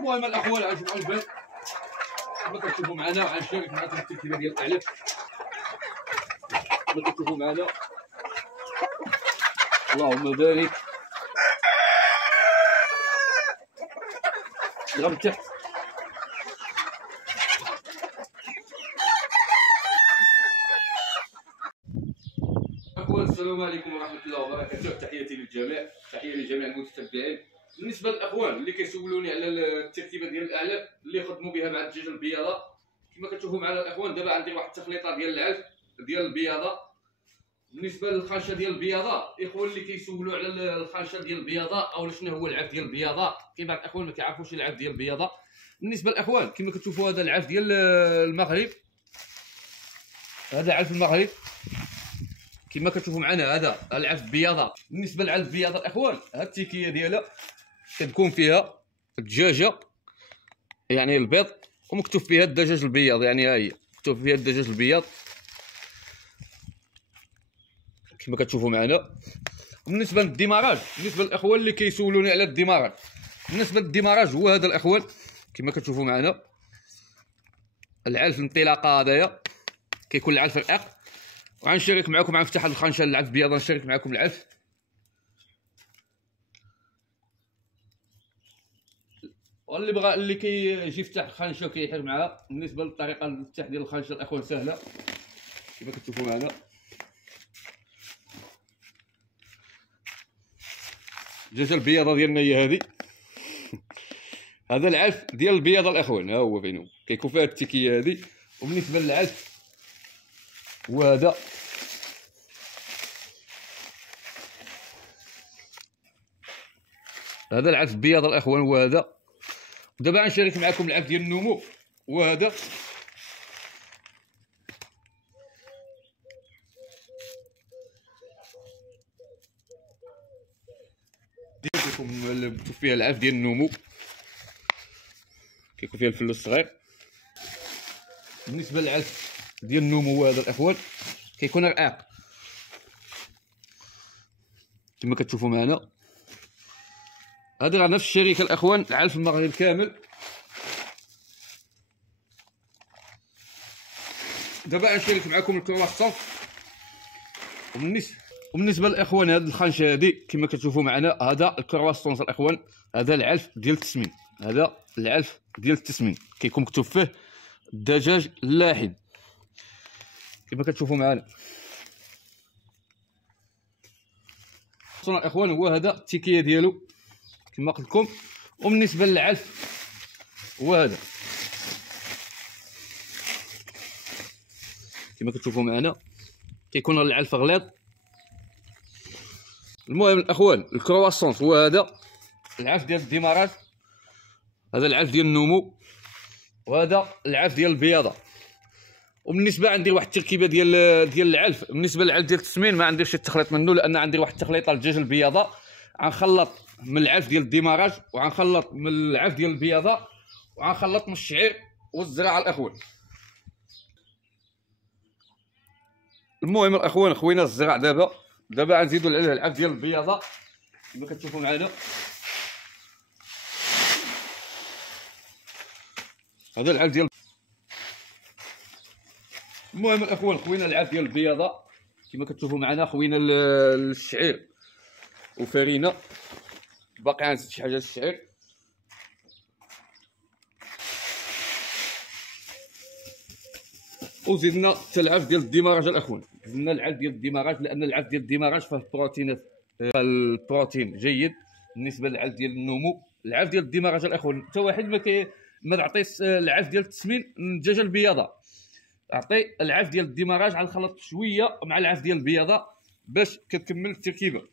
المهم الاخوان غنجمعوا البيض كما كتشوفوا معنا وغنشارك معكم التركيبه ديال الاعلاف كما كتشوفوا معنا. اللهم بارك. ضرب تحت. اخوان السلام عليكم ورحمه الله وبركاته. تحياتي للجميع، تحيه لجميع المتتبعين. بالنسبه للاخوان اللي كيسولوني على التركيبه ديال الاعلاف اللي خدموا بها مع الدجاج البياضه، كما كتشوفوا معنا الاخوان دابا عندي واحد التخليطه ديال العلف ديال البياضه. بالنسبه للخنشه ديال البياضه، الاخوان اللي كيسولوا على الخنشه ديال البياضه او شنو هو العلف ديال البياضه، كاين بعض الاخوان ما كيعرفوش العلف ديال البياضه. بالنسبه للاخوان كما كتشوفوا هذا العلف ديال المغرب، هذا علف المغرب كما كتشوفوا معنا، هذا العلف البياضه. بالنسبه للعلف البياضه الاخوان، هاد التيكيه ديالها كتكون فيها الدجاجه يعني البيض، ومكتوب فيها الدجاج البياض، يعني ها هي مكتوب فيها الدجاج البياض كما كتشوفوا معنا. وبالنسبه للديماراج، بالنسبه للاخوان اللي كيسولوني على الديماراج، بالنسبه للديماراج هو هذا الاخوان كما كتشوفوا معنا، العلف الانطلاقه هذايا كيكون العلف رقيق. وغنشارك معكم مع فتح الخنشه العلف البياض، نشارك معكم العلف. واللي بغى اللي كيجي يفتح الخنشه وكيحير معها، بالنسبه للطريقه الفتح ديال الخنشه الاخوان سهله كما كتشوفوا معنا. الدجاجه البياضه ديالنا هي هذه. هذا العلف ديال البياضه الاخوان، ها هو فين هو كيكون فيها التكيه هذه. وبالنسبه للعلف وهذا هذا العلف البياض الاخوان وهذا. ودابا غنشارك معكم العلف ديال النمو وهذا. كيكون فيها العلف ديال النمو، كيكون فيها الفلوس الصغير. بالنسبه للعلف ديال النمو هذا الاخوان كيكون رقيق كما كتشوفوا معنا. هذا راه نفس الشركه الاخوان، العلف المغرب كامل. دابا غنشارك معكم الكرواسون. وبالنسبه للاخوان هذه الخنشه هذه كما كتشوفوا معنا، هذا الكرواسون الاخوان، هذا العلف ديال التسمين، هذا العلف ديال التسمين كيكون مكتوب فيه الدجاج اللاحد كما كتشوفوا معنا. الاخوان هو هذا التيكيه ديالو كما قلت لكم. وبالنسبه للعلف هو هذا كما كتشوفوا معنا، كيكون العلف غليظ. المهم الاخوان الكرواسون هو هذا العلف ديال الديماراج، هذا العلف ديال النمو، وهذا العلف ديال البياضه. وبالنسبه عندي واحد التركيبه ديال العلف. بالنسبه للعلف ديال التسمين ما عنديش التخليط منه، لان عندي واحد التخليطه للدجاج البياضه، غنخلط من العلف ديال الديماراج وغنخلط من العلف ديال البياضه وغنخلط من الشعير والزراعه الاخوان. المهم الاخوان خوينا الزراع دابا غنزيدوا عليه العلف ديال البياضه كما كتشوفوا معنا. هذا العلف ديال المهم الاخوان خوينا العلف ديال البياضه كما كتشوفوا معنا. خوينا الشعير وفرينه، باقي غنزيد شي حاجه للشعير. وزدنا حتى العلف ديال الديماراج الاخوان، زدنا العلف ديال الديماراج لان العلف ديال الديماراج فيه البروتينات، البروتين جيد. بالنسبه للعلف ديال النمو، العلف ديال الديماراج الاخوان حتى واحد ما تعطيش العلف ديال التسمين من الدجاجه البياضه، اعطي العلف ديال الديماراج على الخلط شويه مع العلف ديال البياضه باش كتكمل التركيبه.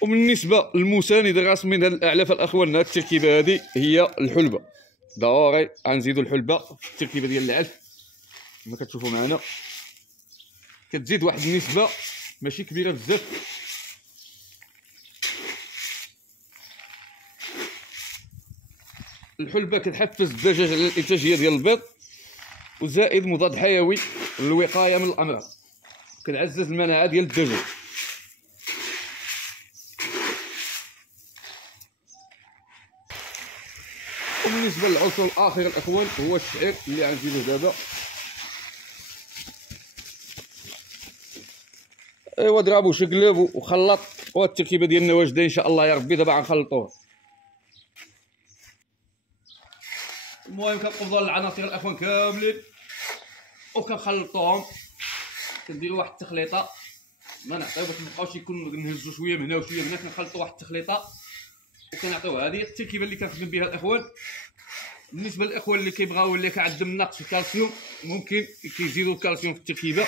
وبالنسبه للمساند الرسمي من هاد الاعلاف الاخوان، هاد التركيبه هذه هي الحلبه. ضروري غنزيدوا الحلبه في التركيبه ديال العلف كما كتشوفوا معنا. كتزيد واحد النسبه ماشي كبيره بزاف. الحلبه كتحفز الدجاج على الانتاجيه ديال البيض، وزائد مضاد حيوي للوقايه من الامراض، كتعزز المناعه ديال الدجاج. بالنسبه للعنصر الاخر الاخوان هو الشعير اللي غنزيدوه دابا. ايوا ضربوا شقلب وخلط، والتركيبه ديالنا واجده ان شاء الله يا ربي. دابا غنخلطوه. المهم كنقبضوا على العناصر الاخوان كاملين وكنخلطوهم، كنديروا واحد التخليطه، ما نعطيو باش مابقاوش يكون نهزو شويه من هنا وشويه من هنا، كنخلطوا واحد التخليطه وكنعطيو. هذه التركيبه اللي كنخدم بها الاخوان. بالنسبه للاخوان اللي كيبغاو اللي كعندهم نقص الكالسيوم ممكن كيزيدوا الكالسيوم في التركيبه.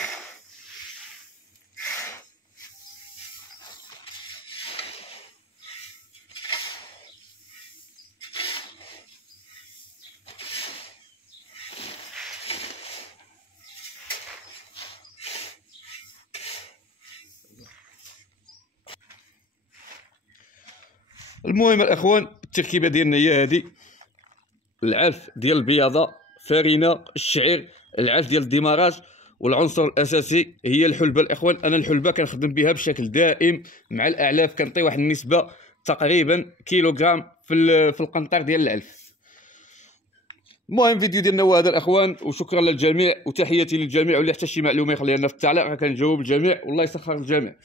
المهم الاخوان التركيبه ديالنا هي هذه: العلف ديال البياضه، فرينه، الشعير، العلف ديال الديماراج، والعنصر الاساسي هي الحلبه الاخوان. انا الحلبه كنخدم بها بشكل دائم مع الاعلاف، كنعطي واحد النسبه تقريبا كيلوغرام في القنطار ديال العلف. المهم الفيديو ديالنا هو هذا الاخوان، وشكرا للجميع وتحياتي للجميع، واللي حتى شي معلومه يخليها لنا في التعليق كنجاوب الجميع، والله يسخر الجميع.